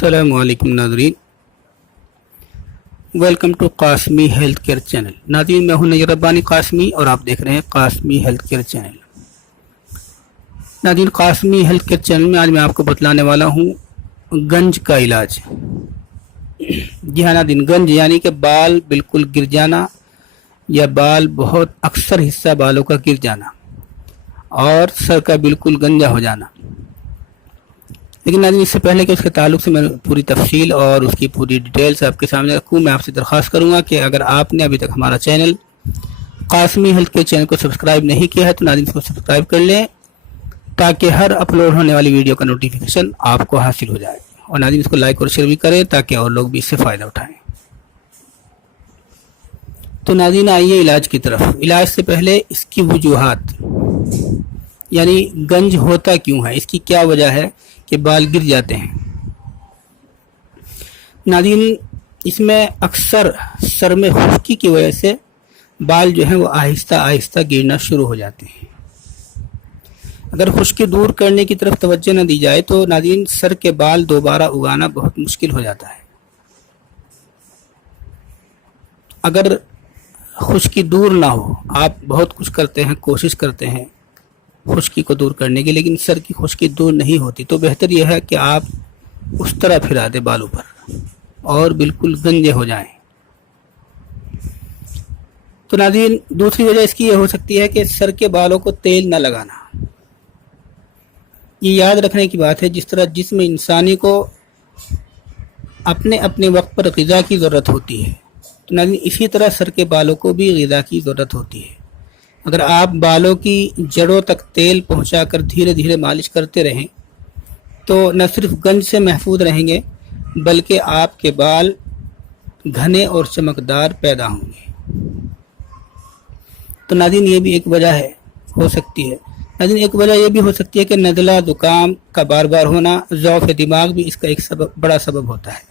अस्सलामु अलैकुम नाज़रीन, welcome to Qasmi health care channel. नाज़रीन, मैं हूं नज़ीर रब्बानी कासमी और आप देख रहे हैं कासमी हेल्थ केयर चैनल। नाज़रीन, कासमी हेल्थ केयर चैनल में आज मैं आपको बतलाने वाला हूं गंज का इलाज। जी हाँ नाज़रीन, गंज यानी कि बाल बिल्कुल गिर जाना या बाल बहुत अक्सर हिस्सा बालों का गिर जाना और सर का बिल्कुल गंजा हो जाना। लेकिन नाज़रीन, इससे पहले कि उसके ताल्लुक से मैं पूरी तफसील और उसकी पूरी डिटेल्स आपके सामने रखूँ, मैं आपसे दरख्वास्त करूँगा कि अगर आपने अभी तक हमारा channel Qasmi health care channel को सब्सक्राइब नहीं किया है तो नाज़रीन इसको सब्सक्राइब कर लें ताकि हर अपलोड होने वाली वीडियो का नोटिफिकेशन आपको हासिल हो जाए। और नाज़रीन इसको लाइक और शेयर भी करें ताकि और लोग भी इससे फ़ायदा उठाएँ। तो नाज़रीन आइए इलाज की तरफ। इलाज से पहले इसकी वजूहात यानी गंज होता क्यों है, इसकी क्या वजह है कि बाल गिर जाते हैं। नाज़रीन, इसमें अक्सर सर में खुश्की की वजह से बाल जो है वो आहिस्ता आहिस्ता गिरना शुरू हो जाते हैं। अगर खुश्की दूर करने की तरफ तवज्जो न दी जाए तो नाज़रीन सर के बाल दोबारा उगाना बहुत मुश्किल हो जाता है। अगर खुश्की दूर ना हो, आप बहुत कुछ करते हैं, कोशिश करते हैं खुश्की को दूर करने की, लेकिन सर की खुश्की दूर नहीं होती, तो बेहतर यह है कि आप उस तरह फिरा दें बालों पर और बिल्कुल गंजे हो जाएं। तो नाज़रीन दूसरी वजह इसकी यह हो सकती है कि सर के बालों को तेल न लगाना। ये याद रखने की बात है, जिस तरह जिस्म इंसानी को अपने अपने वक्त पर ग़िज़ा की ज़रूरत होती है, तो नाज़रीन इसी तरह सर के बालों को भी ग़िज़ा की ज़रूरत होती है। अगर आप बालों की जड़ों तक तेल पहुंचाकर धीरे धीरे मालिश करते रहें तो न सिर्फ गंज से महफूज रहेंगे बल्कि आपके बाल घने और चमकदार पैदा होंगे। तो नाज़रीन ये भी एक वजह है, हो सकती है। नाज़रीन एक वजह यह भी हो सकती है कि नज़ला ज़ुकाम का बार बार होना, ज़ौफ़ दिमाग भी इसका एक बड़ा सबब होता है।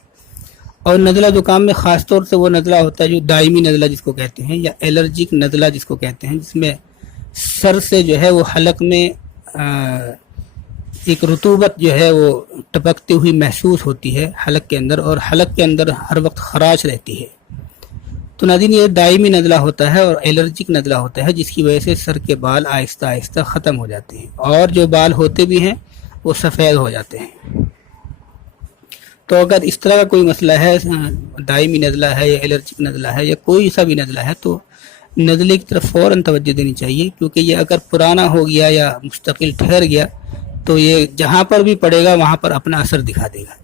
और नज़ला ज़ुकाम में ख़ास तौर से वो नज़ला होता है जो दायमी नज़ला जिसको कहते हैं, या एलर्जिक नज़ला जिसको कहते हैं, जिसमें सर से जो है वो हलक में एक रतूबत जो है वो टपकती हुई महसूस होती है हलक के अंदर, और हलक के अंदर हर वक्त खराश रहती है। तो नाज़रीन ये दायमी नज़ला होता है और एलर्जिक नज़ला होता है, जिसकी वजह से सर के बाल आहिस्ता आहिस्ता ख़त्म हो जाते हैं और जो बाल होते भी हैं वो सफ़ेद हो जाते हैं। तो अगर इस तरह का कोई मसला है, दायमी नज़ला है या एलर्जिक नज़ला है या कोई सा भी नज़ला है, तो नज़ले की तरफ फ़ौरन तवज्जो देनी चाहिए, क्योंकि ये अगर पुराना हो गया या मुस्तकिल ठहर गया तो ये जहाँ पर भी पड़ेगा वहाँ पर अपना असर दिखा देगा।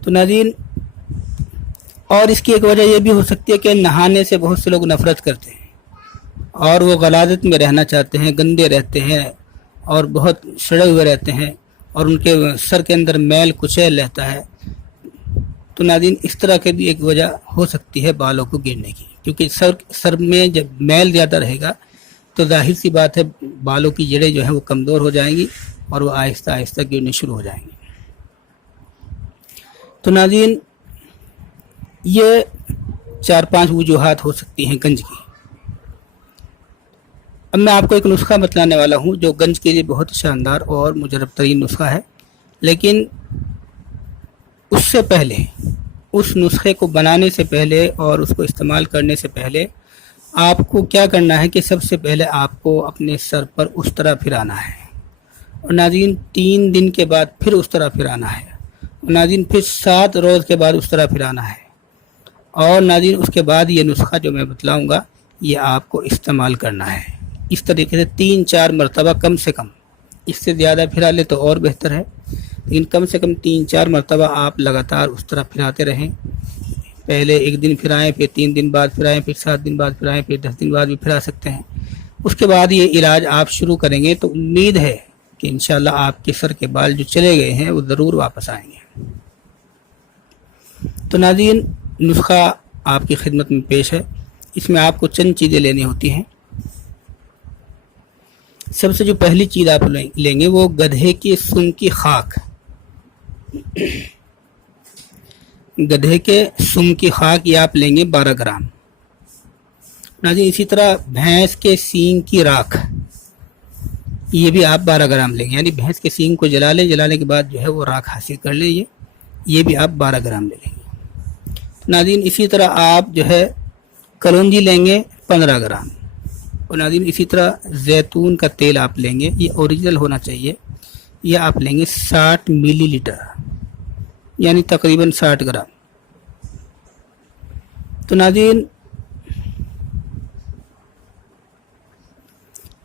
तो नाज़रीन और इसकी एक वजह यह भी हो सकती है कि नहाने से बहुत से लोग नफ़रत करते हैं और वो गलाज़त में रहना चाहते हैं, गंदे रहते हैं और बहुत सड़े हुए रहते हैं और उनके सर के अंदर मैल कुचैल रहता है। तो नाज़रीन इस तरह की भी एक वजह हो सकती है बालों को गिरने की, क्योंकि सर में जब मैल ज़्यादा रहेगा तो जाहिर सी बात है बालों की जड़ें जो हैं वो कमज़ोर हो जाएंगी और वो आहिस्ता आहिस्ता गिरने शुरू हो जाएंगी। तो नाज़रीन ये 4-5 वजूहात हो सकती हैं गंज की। अब मैं आपको एक नुस्खा बतलाने वाला हूँ जो गंज के लिए बहुत शानदार और मुजरब तरीन नुस्खा है, लेकिन उससे पहले, उस नुस्खे को बनाने से पहले और उसको इस्तेमाल करने से पहले आपको क्या करना है कि सबसे पहले आपको अपने सर पर उस तरह फिराना है, और नाज़रीन 3 दिन के बाद फिर उस तरह फिराना है, और नाज़रीन फिर 7 रोज़ के बाद उस तरह फिराना है, और नाज़रीन उसके बाद ये नुस्खा जो मैं बतलाऊँगा ये आपको इस्तेमाल करना है। इस तरीके से 3-4 मरतबा कम से कम, इससे ज़्यादा फिरा ले तो और बेहतर है, लेकिन कम से कम 3-4 मरतबा आप लगातार उस तरह फिराते रहें। पहले 1 दिन फिराएं, फिर 3 दिन बाद फिराएं, फिर 7 दिन बाद फिराएं, फिर 10 दिन बाद भी फिरा सकते हैं। उसके बाद ये इलाज आप शुरू करेंगे तो उम्मीद है कि इंशाल्लाह आपके सर के बाल जो चले गए हैं वो ज़रूर वापस आएंगे। तो नाज़रीन नुस्खा आपकी खिदमत में पेश है। इसमें आपको चंद चीज़ें लेनी होती हैं। सबसे जो पहली चीज़ आप लेंगे वो गधे की सुन की खाक। गधे के सुम की खाक ये आप लेंगे 12 ग्राम। नाज़रीन इसी तरह भैंस के सींग की राख یہ بھی آپ 12 گرام لیں گے، یعنی بھینس کے سینگ کو جلا لیں، جلانے کے بعد جو ہے وہ راکھ حاصل کر لیں، یہ بھی آپ 12 گرام لے لیں گے۔ ناظرین اسی طرح آپ جو ہے کلونجی لیں گے 15 گرام، اور ناظرین اسی طرح زیتون کا تیل آپ لیں گے، یہ اوریجنل ہونا چاہیے، یہ آپ لیں گے 60 ملی لیٹر، یعنی تقریباً 60 گرام۔ تو ناظرین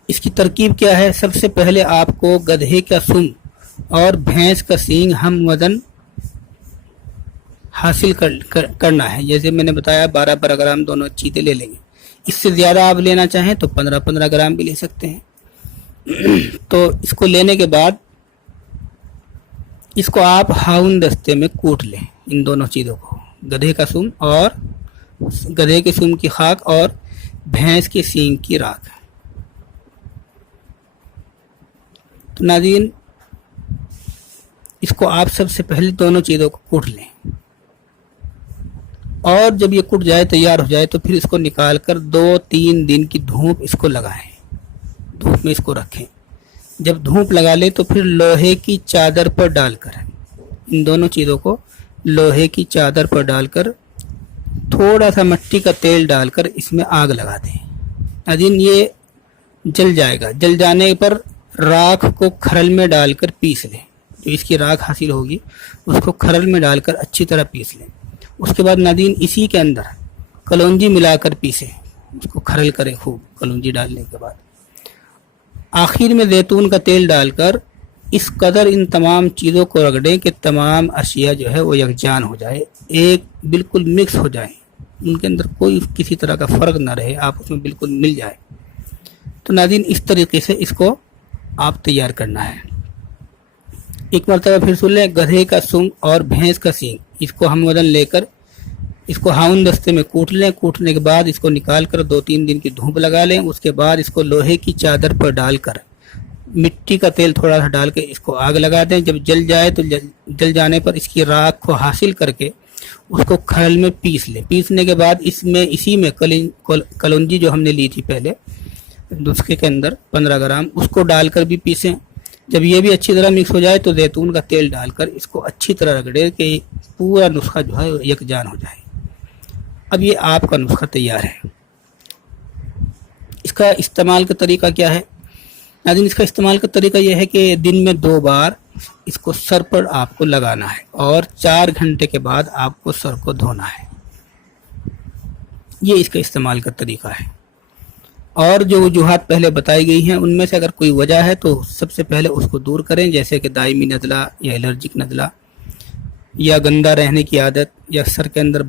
اس کی ترکیب کیا ہے؟ سب سے پہلے آپ کو گدھے کا سم اور بھینس کا سینگ ہم وزن حاصل کرنا ہے، جیسے میں نے بتایا 12 گرام دونوں چیزیں لے لیں گے، اس سے زیادہ آپ لینا چاہیں تو 15 گرام بھی لے سکتے ہیں۔ تو اس کو لینے کے بعد اس کو آپ ہاون دستے میں کوٹ لیں، ان دونوں چیزوں کو، گدھے کا سم اور گدھے کے سم کی خاک اور بھینس کے سینگ کی راکھ۔ تو ناظرین اس کو آپ سب سے پہلے دونوں چیزوں کو کوٹ لیں، اور جب یہ کٹ جائے تیار ہو جائے تو پھر اس کو نکال کر 2-3 دن کی دھوپ اس کو لگائیں، دھوپ میں اس کو رکھیں۔ جب دھوپ لگا لیں تو پھر لوہے کی چادر پر ڈال کر، ان دونوں چیزوں کو لوہے کی چادر پر ڈال کر تھوڑا سا مٹی کا تیل ڈال کر اس میں آگ لگا دیں۔ ناظرین یہ جل جائے گا، جل جانے پر راکھ کو کھرل میں ڈال کر پیس لیں، جو اس کی راکھ حاصل ہوگی اس کو کھرل میں ڈال کر اچھی طرح پیس لیں۔ اس کے بعد ناظرین اسی کے اندر کلونجی ملا کر پیسیں، اس کو کھرل کریں خوب کلونجی ڈالنے کے بعد۔ آخر میں زیتون کا تیل ڈال کر اس قدر ان تمام چیزوں کو رگڑیں کہ تمام اشیاء جو ہے وہ یکجان ہو جائے، ایک بالکل مکس ہو جائیں، ان کے اندر کوئی کسی طرح کا فرق نہ رہے، آپ اس میں بالکل مل جائے۔ تو ناظرین اس طریقے سے اس کو آپ تیار کرنا ہے۔ ایک مرتبہ پھر سن لیں، گدھے کا سنگ اور بھینس کا سینگ، اس کو ہم وزن لے کر اس کو ہاون دستے میں کوٹ لیں، کوٹنے کے بعد اس کو نکال کر 2-3 دن کی دھوپ لگا لیں۔ اس کے بعد اس کو لوہے کی چادر پر ڈال کر مٹی کا تیل تھوڑا سا ڈال کے اس کو آگ لگا دیں۔ جب جل جائے تو جل جانے پر اس کی راکھ کو حاصل کر کے اس کو کھرل میں پیس لیں۔ پیسنے کے بعد اسی میں کلونجی جو ہم نے لی تھی پہلے نسخے کے اندر 15 گرام، اس کو ڈال کر بھی پیسیں۔ جب یہ بھی اچھی طرح مکس ہو جائے تو زیتون کا تیل ڈال کر اس کو اچھی طرح رگڑے کہ پورا نسخہ جو ہے یکجان ہو جائے۔ اب یہ آپ کا نسخہ تیار ہے۔ اس کا استعمال کا طریقہ کیا ہے؟ ناظرین اس کا استعمال کا طریقہ یہ ہے کہ دن میں 2 بار اس کو سر پر آپ کو لگانا ہے، اور 4 گھنٹے کے بعد آپ کو سر کو دھونا ہے۔ یہ اس کا استعمال کا طریقہ ہے۔ اور جو وجوہات پہلے بتائی گئی ہیں ان میں سے اگر کوئی وجہ ہے تو سب سے پہلے اس کو دور کریں، جیسے کہ دائمی نزلہ یا الرجک نزلہ یا گندا رہنے کی عادت یا سر کے اندر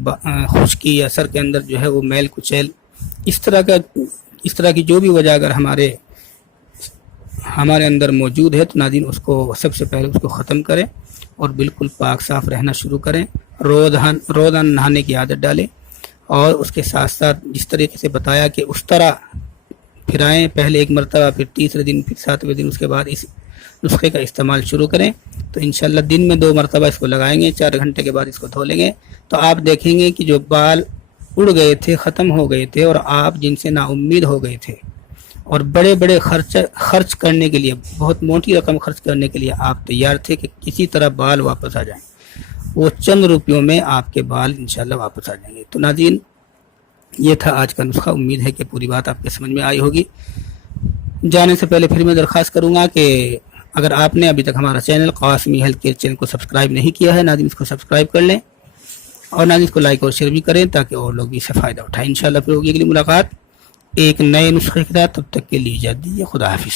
خشکی یا سر کے اندر جو ہے وہ میل کچیل، اس طرح کی جو بھی وجہ اگر ہمارے اندر موجود ہے تو ناظرین اس کو سب سے پہلے اس کو ختم کریں اور بالکل پاک صاف رہنا شروع کریں۔ روزانہ نہانے کی عادت ڈالیں، اور اس کے ساتھ ساتھ جس طریقے سے بتایا کہ اس طرح پھرائیں، پہلے 1 مرتبہ، پھر تیسرے دن، پھر 7ویں دن، اس کے بعد اس نسخے کا استعمال شروع کریں تو انشاءاللہ دن میں 2 مرتبہ اس کو لگائیں گے، 4 گھنٹے کے بعد اس کو دھو لیں گے تو آپ دیکھیں گے کہ جو بال اڑ گئے تھے، ختم ہو گئے تھے، اور آپ جن سے نا امید ہو گئے تھے اور بڑے خرچ کرنے کے لیے، بہت موٹی رقم خرچ کرنے کے لیے آپ تیار تھے کہ کسی طرح بال واپس آ جائیں، وہ چند روپیوں میں آپ کے بال انشاءاللہ واپس آ جائیں گے۔ تو ناظرین یہ تھا آج کا نسخہ، امید ہے کہ پوری بات آپ کے سمجھ میں آئی ہوگی۔ جانے سے پہلے پھر میں درخواست کروں گا کہ اگر آپ نے ابھی تک ہمارا channel Qasmi health care channel کو سبسکرائب نہیں کیا ہے، ناظرین اس کو سبسکرائب کر لیں، اور ناظرین اس کو لائک اور شیئر بھی کریں تاکہ اور لوگ بھی اس سے فائدہ اٹھائیں۔ انشاءاللہ پھر ہوگی اگلی ملاقات ایک نئے نسخے کے ساتھ، تب تک کے لیے اجازت دیجیے، خدا حافظ۔